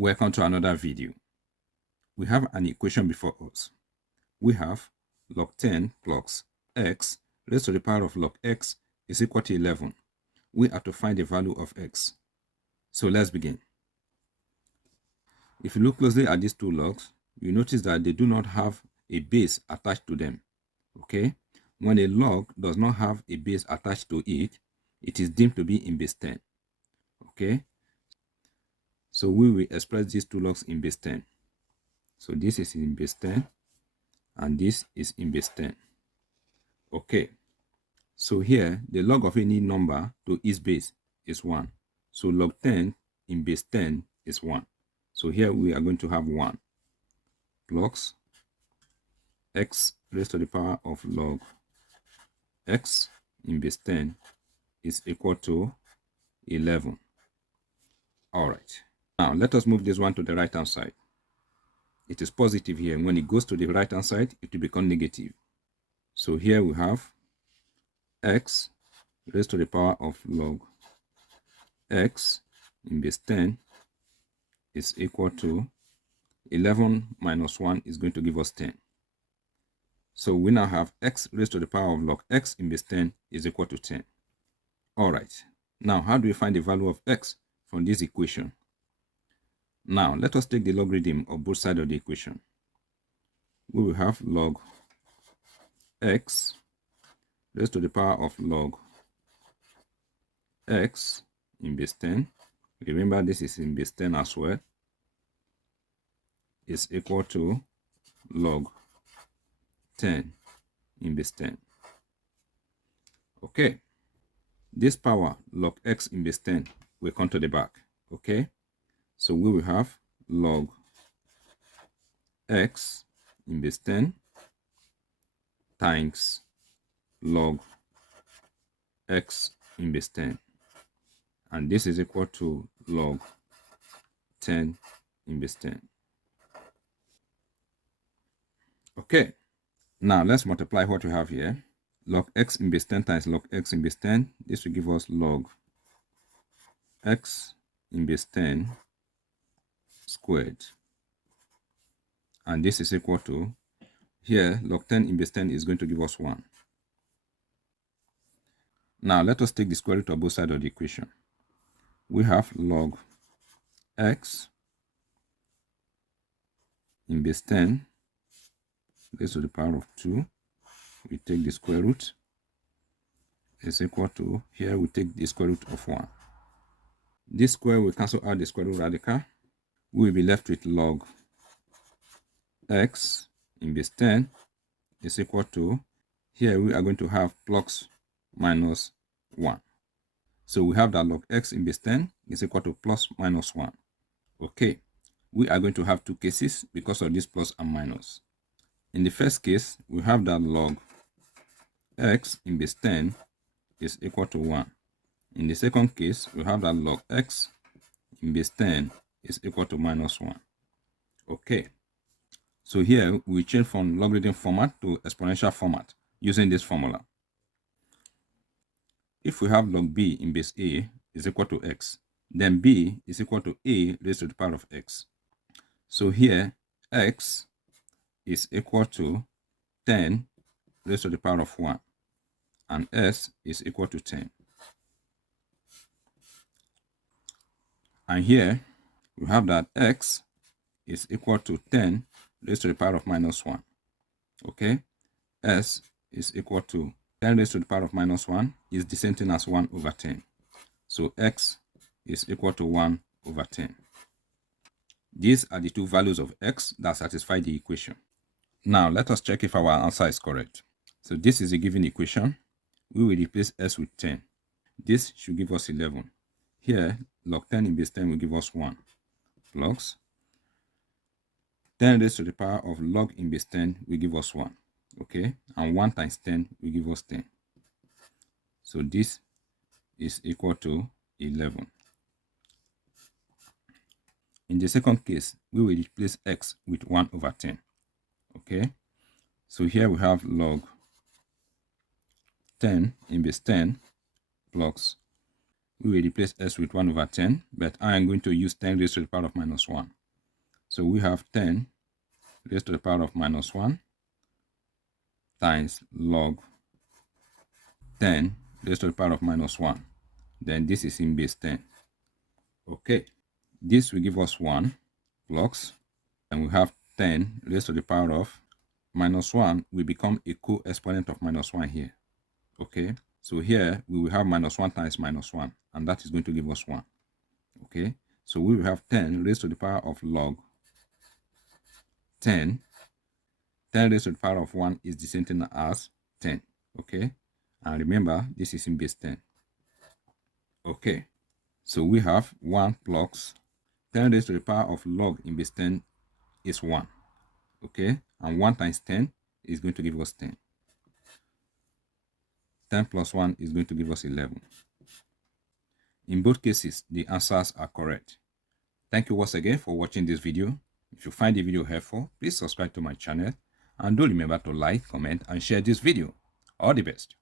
Welcome to another video. We have an equation before us. We have log 10 plus x raised to the power of log x is equal to 11. We are to find the value of x. So let's begin. If you look closely at these two logs, you notice that they do not have a base attached to them. Okay? When a log does not have a base attached to it, it is deemed to be in base 10. Okay? So we will express these two logs in base 10. So this is in base 10 and this is in base 10. Okay. So here the log of any number to its base is 1. So log 10 in base 10 is 1. So here we are going to have 1 plus x raised to the power of log x in base 10 is equal to 11. Alright. Now let us move this one to the right hand side. It is positive here. When it goes to the right hand side, it will become negative. So here we have x raised to the power of log x in base 10 is equal to 11 minus 1 is going to give us 10. So we now have x raised to the power of log x in base 10 is equal to 10. Alright, now how do we find the value of x from this equation? Now let us take the logarithm of both sides of the equation. We will have log x raised to the power of log x in base 10. Remember this is in base 10 as well. Is equal to log 10 in base 10. Okay. This power log x in base 10 will come to the back. Okay. So we will have log x in base 10 times log x in base 10. And this is equal to log 10 in base 10. Okay. Now let's multiply what we have here. Log x in base 10 times log x in base 10. This will give us log x in base 10 squared. And this is equal to, here log 10 in base 10 is going to give us 1. Now let us take the square root of both sides of the equation. We have log x in base 10 raised to the power of 2. We take the square root is equal to, here we take the square root of 1. This square will cancel out the square root radical. We will be left with log x in base 10 is equal to, here we are going to have plus minus 1. So we have that log x in base 10 is equal to plus minus 1. Okay, we are going to have two cases because of this plus and minus. In the first case, we have that log x in base 10 is equal to 1. In the second case, we have that log x in base 10 is equal to minus 1. Okay. So here we change from logarithm format to exponential format using this formula. If we have log b in base a is equal to x, then b is equal to a raised to the power of x. So here x is equal to 10 raised to the power of 1 and s is equal to 10. And here we have that x is equal to 10 raised to the power of minus 1. Okay, s is equal to 10 raised to the power of minus 1 is the same thing as 1 over 10. So x is equal to 1 over 10. These are the two values of x that satisfy the equation. Now let us check if our answer is correct. So this is a given equation. We will replace s with 10. This should give us 11. Here log 10 in base 10 will give us 1 plus 10 raised to the power of log in base 10 will give us 1. Okay, and 1 times 10 will give us 10. So this is equal to 11. In the second case, we will replace x with 1 over 10. Okay, so here we have log 10 in base 10 plus we will replace s with 1 over 10, but I am going to use 10 raised to the power of minus 1. So we have 10 raised to the power of minus 1 times log 10 raised to the power of minus 1. Then this is in base 10. Okay, this will give us 1 plus, and we have 10 raised to the power of minus 1 will become a co-exponent of minus 1 here. Okay, so here we will have minus 1 times minus 1, and that is going to give us 1. Okay, so we will have 10 raised to the power of log 10. 10 raised to the power of 1 is the same thing as 10. Okay, and remember, this is in base 10. Okay, so we have 1 plus 10 raised to the power of log in base 10 is 1. Okay, and 1 times 10 is going to give us 10. 10 plus 1 is going to give us 11. In both cases, the answers are correct. Thank you once again for watching this video. If you find the video helpful, please subscribe to my channel, and do remember to like, comment, and share this video. All the best.